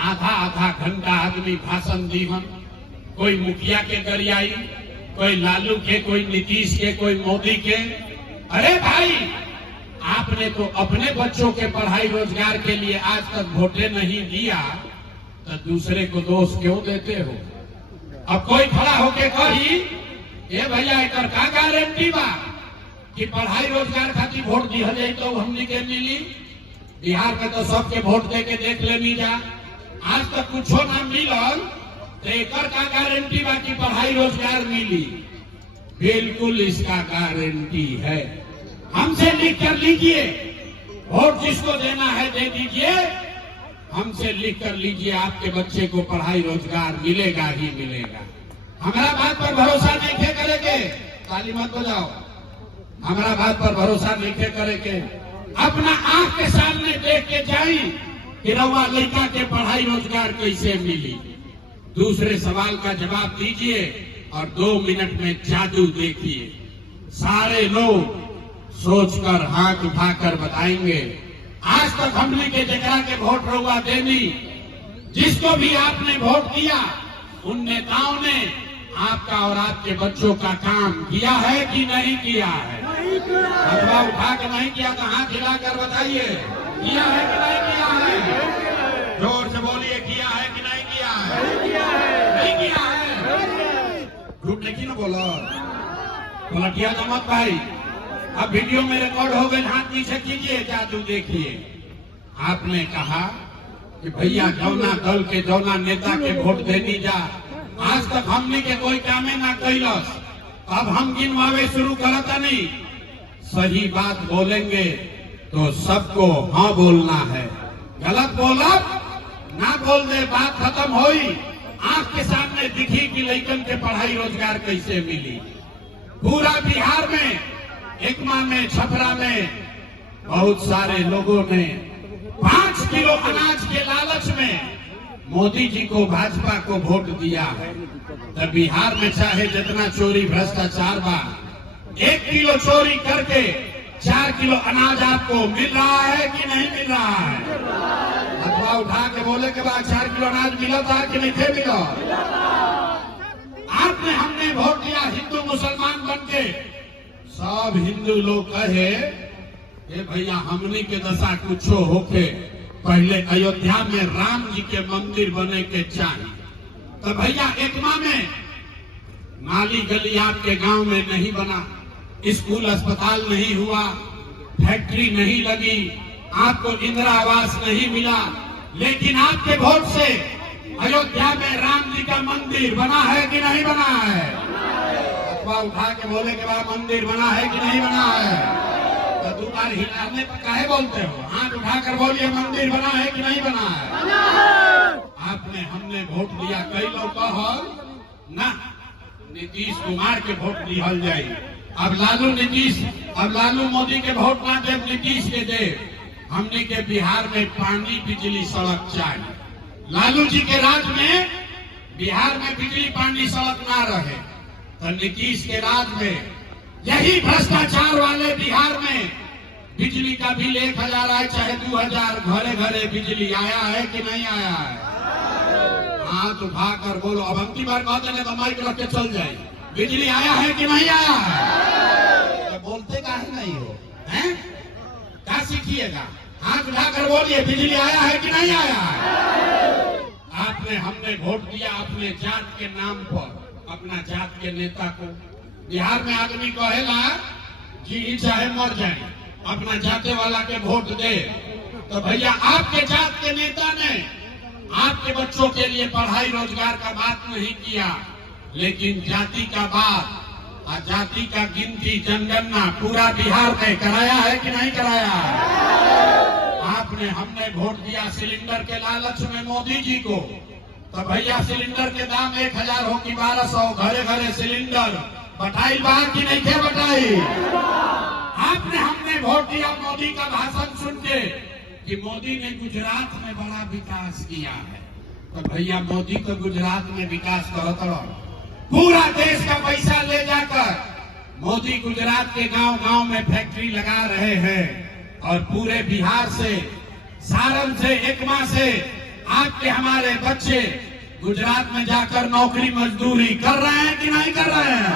आधा आधा घंटा आदमी भाषण दीहन, कोई मुखिया के गरियाई, कोई लालू के, कोई नीतीश के, कोई मोदी के। अरे भाई, आपने तो अपने बच्चों के पढ़ाई रोजगार के लिए आज तक वोटे नहीं दिया, तो दूसरे को दोष क्यों देते हो? अब कोई खड़ा होके कही, ए भैया एकर का गारंटी बा कि पढ़ाई रोजगार खातिर वोट दिया जाए तो हमनी के मिली? बिहार में तो सबके वोट दे के देख लेनी जा, आज तक कुछो ना मिलल, तो एकर का गारंटी बा कि पढ़ाई रोजगार मिली? बिल्कुल इसका गारंटी है। हमसे लिख कर लीजिए, वोट जिसको देना है दे दीजिए, हमसे लिख कर लीजिए, आपके बच्चे को पढ़ाई रोजगार मिलेगा ही मिलेगा। हमारा बात पर भरोसा नहीं करेंगे, ताली मत बजाओ। हमारा बात पर भरोसा नहीं करेंगे, अपना आंख के सामने देख के जाई कि रउआ लड़का के पढ़ाई रोजगार कैसे मिली। दूसरे सवाल का जवाब दीजिए और 2 मिनट में जादू देखिए। सारे लोग सोचकर हाथ उठाकर बताएंगे, आज तक हमने के जगह के वोट रउआ देनी, जिसको भी आपने वोट दिया उन नेताओं ने आपका और आपके बच्चों का काम किया है कि नहीं किया है? अथवा उठा के नहीं किया तो हाथ हिलाकर बताइए, किया है कि नहीं किया है? जोर से बोलिए, किया है कि नहीं किया है? नहीं किया है। झूठ नहीं ना बोलो, पलटिया तो मत भाई। अब वीडियो में रिकॉर्ड हो गए, हाथ नीचे कीजिए, जादू देखिए। आपने कहा कि भैया जौना दल के जौना नेता के वोट देनी जा, आज तक हमने के कोई कामे ना कैलस, अब हम गिनवावे शुरू करता नहीं। सही बात बोलेंगे तो सबको हाँ बोलना है, गलत बोला ना बोल दे, बात खत्म हुई। आंख के सामने दिखी कि लड़कन के पढ़ाई रोजगार कैसे मिली। पूरा बिहार में, एकमा में, छपरा में बहुत सारे लोगों ने 5 किलो अनाज के लालच में मोदी जी को, भाजपा को वोट दिया है। तो बिहार में चाहे जितना चोरी भ्रष्टाचार बा, 1 किलो चोरी करके 4 किलो अनाज आपको मिल रहा है कि नहीं मिल रहा है? अथवा उठा के बोले के बाद 4 किलो अनाज मिला था कि नहीं थे मिला? आपने हमने वोट दिया हिंदू मुसलमान बन के। सब हिंदू लोग कहे, ए भैया हमनी के दशा कुछो होके पहले अयोध्या में राम जी के मंदिर बने के चाहिए। तो भैया एकमा में नाली गली आपके गांव में नहीं बना, स्कूल अस्पताल नहीं हुआ, फैक्ट्री नहीं लगी, आपको इंदिरा आवास नहीं मिला, लेकिन आपके वोट से अयोध्या में राम जी का मंदिर बना है कि नहीं बना है? अथवा उठा के बोले के बाद मंदिर बना है कि नहीं बना है? तो 2 बार हिलाने पर काहे बोलते हो? हाथ उठाकर बोलिए, मंदिर बना है कि नहीं बना है? आपने हमने वोट दिया, कई लोग कहल ना नीतीश कुमार के वोट दिहल जाए, अब लालू मोदी के वोट ना दे, नीतीश के दे। हमने के बिहार में पानी, बिजली, सड़क चाहिए। लालू जी के राज में बिहार में बिजली, पानी, सड़क ना रहे, तो नीतीश के राज में यही भ्रष्टाचार वाले बिहार में बिजली का बिल 1000 आए चाहे 2000, घरे घरे बिजली आया है कि नहीं आया है? हाथ उठाकर बोलो। अब अंतिम बार कहते हैं तो माइक रख के चल जाए, बिजली आया है कि नहीं आया है? तो बोलते काहे नहीं हो? हैं? क्या सीखिएगा? हाथ उठाकर बोलिए, बिजली आया है कि नहीं आया है? आपने हमने वोट दिया अपने जात के नाम पर, अपना जात के नेता को। बिहार में आदमी कहेला जी चाहे मर जाए, अपना जाते वाला के वोट दे। तो भैया आपके जात के नेता ने आपके बच्चों के लिए पढ़ाई रोजगार का बात नहीं किया, लेकिन जाति का बात और जाति का गिनती, जनगणना पूरा बिहार में कराया है कि नहीं कराया है? आपने हमने वोट दिया सिलेंडर के लालच में मोदी जी को, तो भैया सिलेंडर के दाम 1000 हो कि 1200, घरे घरे सिलेंडर बटाई बाहर की नहीं थे बटाई। आपने हमने वोट दिया मोदी का भाषण सुन के कि मोदी ने गुजरात में बड़ा विकास किया है, तो भैया मोदी तो गुजरात में विकास करता रहो, पूरा देश का पैसा ले जाकर मोदी गुजरात के गांव गांव में फैक्ट्री लगा रहे हैं और पूरे बिहार से, सारण से, एकमा से आपके हमारे बच्चे गुजरात में जाकर नौकरी मजदूरी कर रहे हैं कि नहीं कर रहे हैं?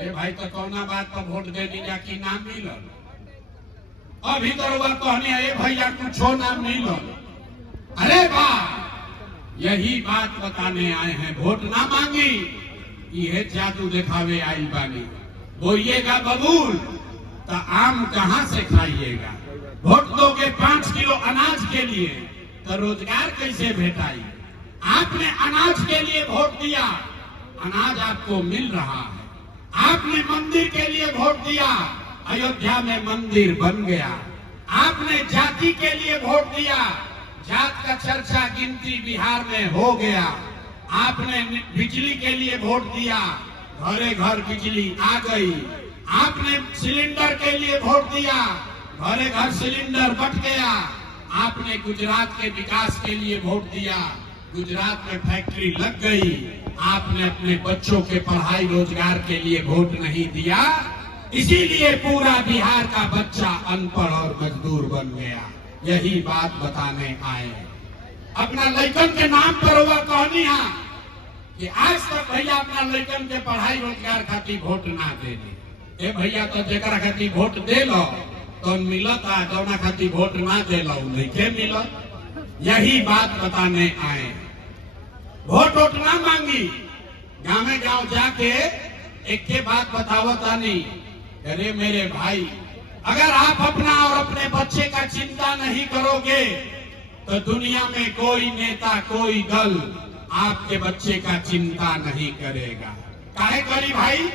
ये भाई तो कौना बात पर वोट दे दीजा कि नाम मिलल। अभी तो वह कहने ये भैया कुछ नाम मिलल। अरे वाह, यही बात बताने आए हैं। वोट ना मांगी, ये जादू दिखावे आई बानी। बोइएगा बबूल तो आम कहां से खाइएगा। वोट दोगे 5 किलो अनाज के लिए तो रोजगार कैसे भेटाई। आपने अनाज के लिए वोट दिया, अनाज आपको मिल रहा है। आपने मंदिर के लिए वोट दिया, अयोध्या में मंदिर बन गया। आपने जाति के लिए वोट दिया, जात का चर्चा गिनती बिहार में हो गया। आपने बिजली के लिए वोट दिया, घरे घर बिजली आ गई। आपने सिलेंडर के लिए वोट दिया, घरे घर सिलेंडर बट गया। आपने गुजरात के विकास के लिए वोट दिया, गुजरात में फैक्ट्री लग गई। आपने अपने बच्चों के पढ़ाई रोजगार के लिए वोट नहीं दिया, इसीलिए पूरा बिहार का बच्चा अनपढ़ और मजदूर बन गया। यही बात बताने आए हैं। अपना लड़कन के नाम पर हुआ कहनिया कि आज तक भैया अपना लड़कन के पढ़ाई रोजगार खातिर वोट ना देने। ए भैया तो जेकरा खातिर वोट दे लो तो मिलत आ, जौना खातिर वोट ना दे लो नहीं मिलत। यही बात बताने आए। वोट वोट ना मांगी, गाँव गाँव जाके एक के बात बतावतानी। अरे मेरे भाई, अगर आप अपना और अपने बच्चे का चिंता नहीं करोगे तो दुनिया में कोई नेता कोई दल आपके बच्चे का चिंता नहीं करेगा। काहे करी भाई?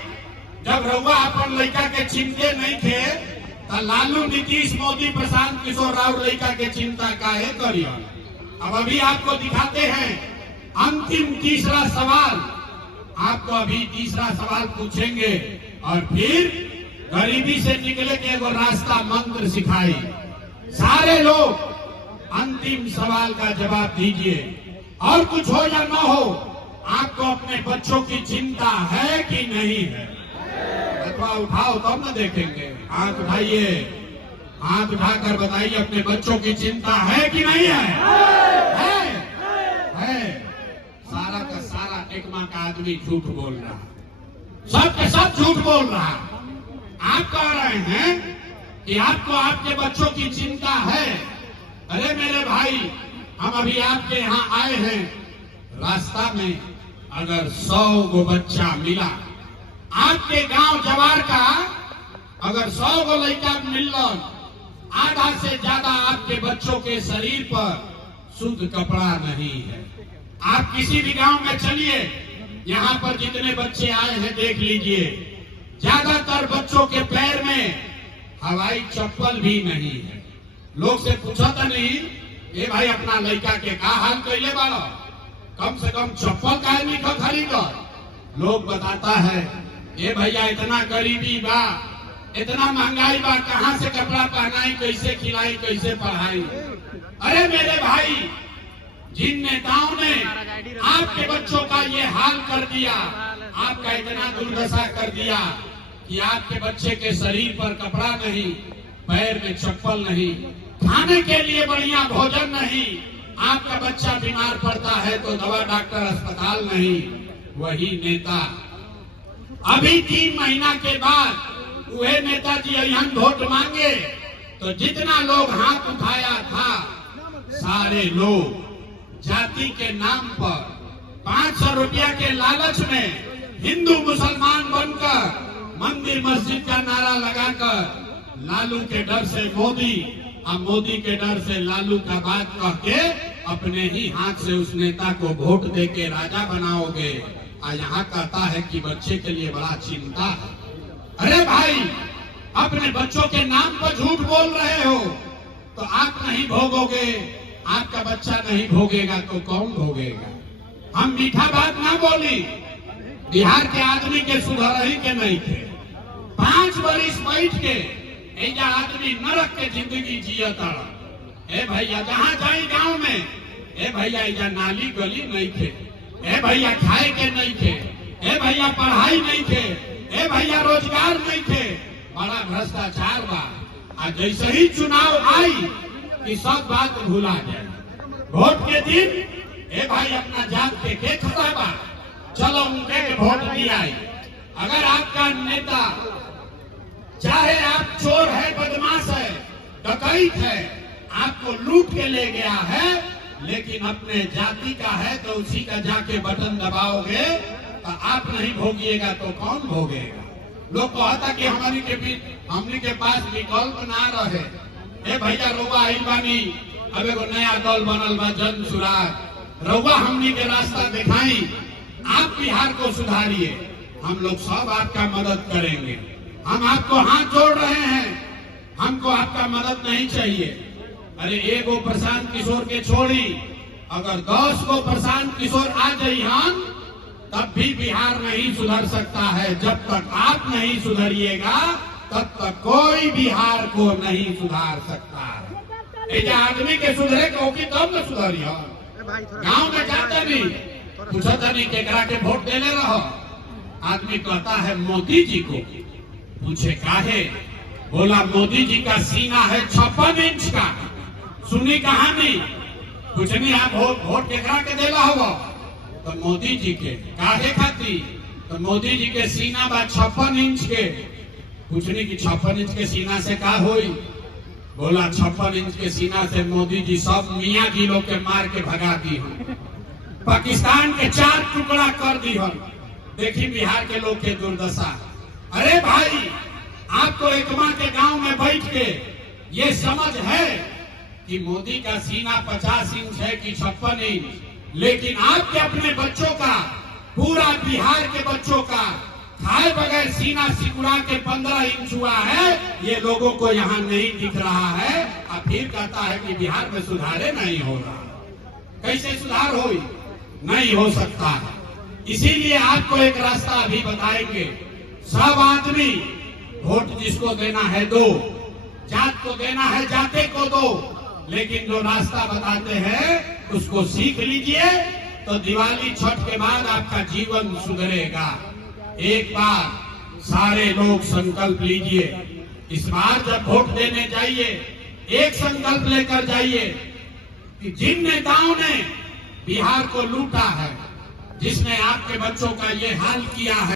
जब रउआ अपन लड़का के चिंते नहीं थे तो लालू, नीतीश, मोदी, प्रशांत किशोर राव लड़का के चिंता काहे करिए। अब अभी आपको दिखाते हैं अंतिम तीसरा सवाल। आपको अभी तीसरा सवाल पूछेंगे और फिर गरीबी से निकले के एगो रास्ता मंत्र सिखाई। सारे लोग अंतिम सवाल का जवाब दीजिए। और कुछ हो या न हो, आपको अपने बच्चों की चिंता है कि नहीं है? अथवा उठाओ तब न देखेंगे। हाथ उठाइए, हाथ उठाकर बताइए अपने बच्चों की चिंता है कि नहीं है? है। सारा का सारा एक माँ का आदमी झूठ बोल रहा, सब के सब झूठ बोल रहा। आप कह रहे हैं कि आपको आपके बच्चों की चिंता है। अरे मेरे भाई, हम अभी आपके यहाँ आए हैं। रास्ता में अगर 100 गो बच्चा मिला, आपके गांव जवार का अगर 100 गो लड़का मिलल, आधा से ज्यादा आपके बच्चों के शरीर पर शुद्ध कपड़ा नहीं है। आप किसी भी गांव में चलिए, यहाँ पर जितने बच्चे आए हैं देख लीजिए, ज्यादातर बच्चों के पैर में हवाई चप्पल भी नहीं है। लोग से पूछा था नहीं, ये भाई अपना लड़का के का हाल कैले बाड़ो, कम से कम चप्पल काहे नहीं खरीद। लोग बताता है ये भैया इतना गरीबी बा, इतना महंगाई बा, कहाँ से कपड़ा पहनाई, कैसे खिलाई, कैसे पढ़ाई। अरे मेरे भाई, जिन नेताओं ने आपके बच्चों का ये हाल कर दिया, आपका इतना दुर्दशा कर दिया कि आपके बच्चे के शरीर पर कपड़ा नहीं, पैर में चप्पल नहीं, खाने के लिए बढ़िया भोजन नहीं, आपका बच्चा बीमार पड़ता है तो दवा डॉक्टर अस्पताल नहीं। वही नेता अभी 3 महीना के बाद वह नेताजी यहाँ वोट मांगे तो जितना लोग हाथ उठाया था, सारे लोग जाति के नाम पर 500 रुपया के लालच में हिंदू मुसलमान बनकर मंदिर मस्जिद का नारा लगाकर लालू के डर से मोदी और मोदी के डर से लालू का बात कह के अपने ही हाथ से उस नेता को वोट दे के राजा बनाओगे। और यहाँ कहता है कि बच्चे के लिए बड़ा चिंता है। अरे भाई, अपने बच्चों के नाम पर झूठ बोल रहे हो तो आप नहीं भोगोगे, आपका बच्चा नहीं भोगेगा तो कौन भोगेगा? हम मीठा बात ना बोली, बिहार के आदमी के सुधर ही के नहीं थे। 5 बरिस बैठ के ऐजा आदमी नरक के जिंदगी जियता। ए भैया, जहाँ जाई गांव में, ए भैया ऐजा नाली गली नहीं थे, ए भैया खाए के नहीं थे, ए भैया पढ़ाई नहीं थे, ए भैया रोजगार नहीं थे, बड़ा भ्रष्टाचार बा। आज जैसे ही चुनाव आई कि सब बात भुला जाए। वोट के दिन ए भाई अपना जात के खराबा चलो उनके वोट दिया। अगर आपका नेता चाहे आप चोर है, बदमाश है, डकैत है, आपको लूट के ले गया है, लेकिन अपने जाति का है तो उसी का जाके बटन दबाओगे तो आप नहीं भोगिएगा तो कौन भोगेगा। लोग कहता कि हमनी के पास विकल्प ना रहे। ए भैया रउआ आइल बानी, अब एगो नया दल बनल बा जन सुराग, रउआ हमनी के रास्ता दिखाई, आप बिहार को सुधारिए, हम लोग सब आपका मदद करेंगे। हम आपको हाथ जोड़ रहे हैं, हमको आपका मदद नहीं चाहिए। अरे एगो प्रशांत किशोर के छोड़ी, अगर 10 को प्रशांत किशोर आ जाई हम, तब भी बिहार नहीं सुधर सकता है। जब तक आप नहीं सुधरिएगा तब तक कोई बिहार को नहीं सुधार सकता है। ये आदमी के सुधरे क्योंकि तब न सुधरी हो। गाँव में जाते नहीं, पूछता नहीं केकरा के वोट देने रहो। आदमी कहता है मोदी जी को, पूछे काहे, बोला मोदी जी का सीना है 56 इंच का। सुनी कहानी, पूछनी आप वोट केकरा के देला हो, तो मोदी जी के। काहे खाती, तो मोदी जी के सीना बा 56 इंच के। पूछनी कि 56 इंच के सीना से का होई, बोला 56 इंच के सीना से मोदी जी सब मियाँ जी लोग के मार के भगा दी हम, पाकिस्तान के 4 टुकड़ा कर दी हम। देखी बिहार के लोग के दुर्दशा। अरे भाई, आपको एकमा के गांव में बैठ के ये समझ है कि मोदी का सीना 50 इंच है कि 56 इंच, लेकिन आपके अपने बच्चों का, पूरा बिहार के बच्चों का खाए बगैर सीना सिकुड़ा के 15 इंच हुआ है। ये लोगों को यहाँ नहीं दिख रहा है। अब फिर कहता है कि बिहार में सुधारे नहीं हो रहा। कैसे सुधार हो, नहीं हो सकता है। इसीलिए आपको एक रास्ता अभी बताएंगे। सब आदमी वोट जिसको देना है दो, जात को देना है जाते को दो, लेकिन जो रास्ता बताते हैं उसको सीख लीजिए, तो दिवाली छठ के बाद आपका जीवन सुधरेगा। एक बार सारे लोग संकल्प लीजिए, इस बार जब वोट देने जाइए एक संकल्प लेकर जाइए कि जिन नेताओं ने बिहार को लूटा है, जिसने आपके बच्चों का ये हाल किया है,